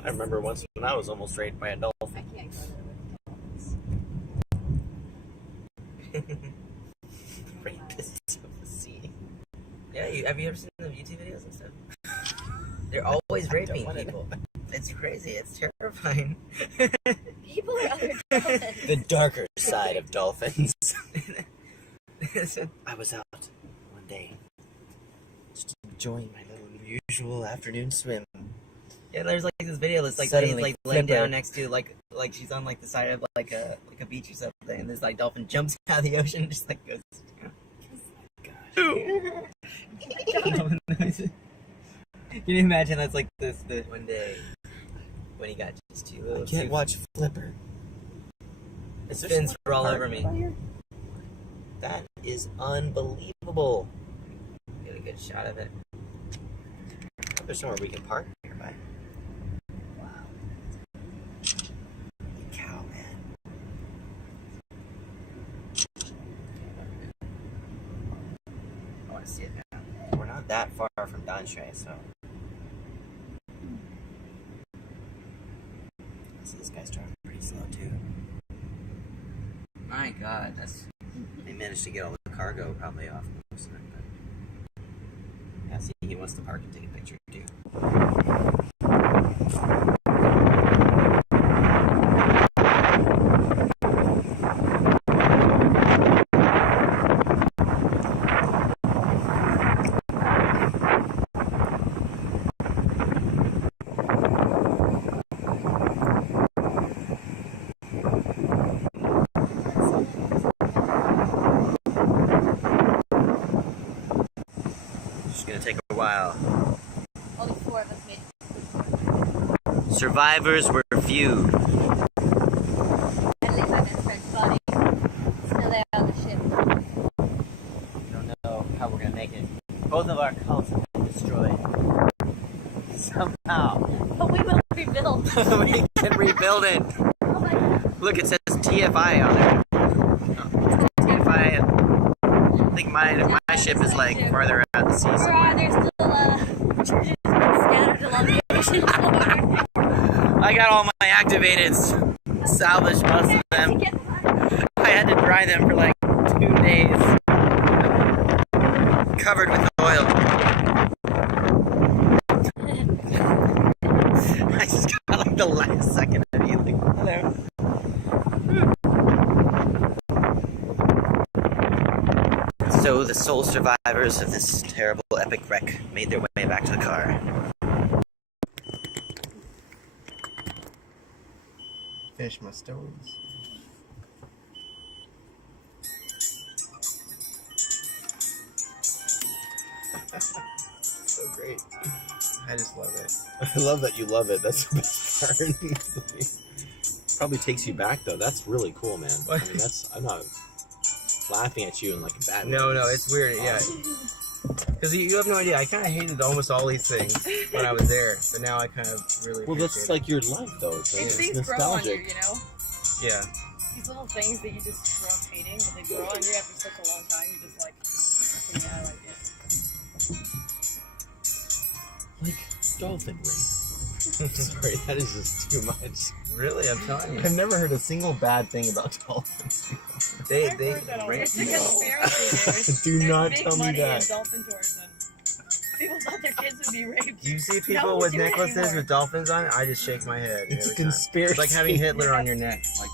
I remember once when I was almost raped by a dolphin. I can't go to the dolphins. Rapists of the sea. Yeah, have you ever seen the YouTube videos and stuff? They're always raping people. It's crazy. It's terrifying. People are other dolphins. The darker side of dolphins. I was out one day just enjoying my little usual afternoon swim. Yeah, there's like this video that's like Suddenly she's like laying flipper. down next to like she's on like the side of like a beach or something, and this like dolphin jumps out of the ocean and just like goes. Can you imagine that's like the one day when he got just too little? I can't watch Flipper. The fins were all over me. That is unbelievable. Get a good shot of it. There's somewhere we can park nearby. Wow. Holy cow, man. I want to see it now. We're not that far from Danshui, so. See, this guy's driving pretty slow, too. My God, that's. They managed to get all the cargo probably off most of it, but. Yeah, see, he wants to park and take a picture, too. It's gonna take a while. Only 4 of us made it. Survivors were few. At least my best friend's body. Still there on the ship. I don't know how we're gonna make it. Both of our cults have been destroyed. Somehow. But we will rebuild. We can rebuild it. Oh my God. Look, it says TFI on there. Oh, TFI. I think my ship is like farther out the sea Or somewhere. are there still scattered along the ocean floor? I got all my activateds. Salvaged most of them. I had to dry them for like 2 days. Covered with oil. I just got like the last second of you. Like, hello. So the sole survivors of this terrible epic wreck made their way back to the car. Finish my stones. So great. I just love it. I love that you love it. That's the best part. Probably takes you back though. That's really cool, man. I mean, I'm not laughing at you in like a bad way. No, it's weird. Yeah, because you have no idea. I kind of hated almost all these things when I was there, but now I kind of really. Well, that's like your life though. It's Things grow on you, nostalgic. you know? Yeah. These little things that you just grow up hating, but they grow on you after such a long time, you're just like, yeah, I like it. Like dolphin rape. Sorry, that is just too much. Really, I'm telling you. I've never heard a single bad thing about dolphins. They I've heard that rape it's a people. conspiracy. Do not There's tell big me money that. in dolphin tourism. People thought their kids would be raped. You see No people one with do it necklaces anymore. with dolphins on it, I just shake my head. It's a every time. conspiracy. It's like having Hitler on your neck. Like,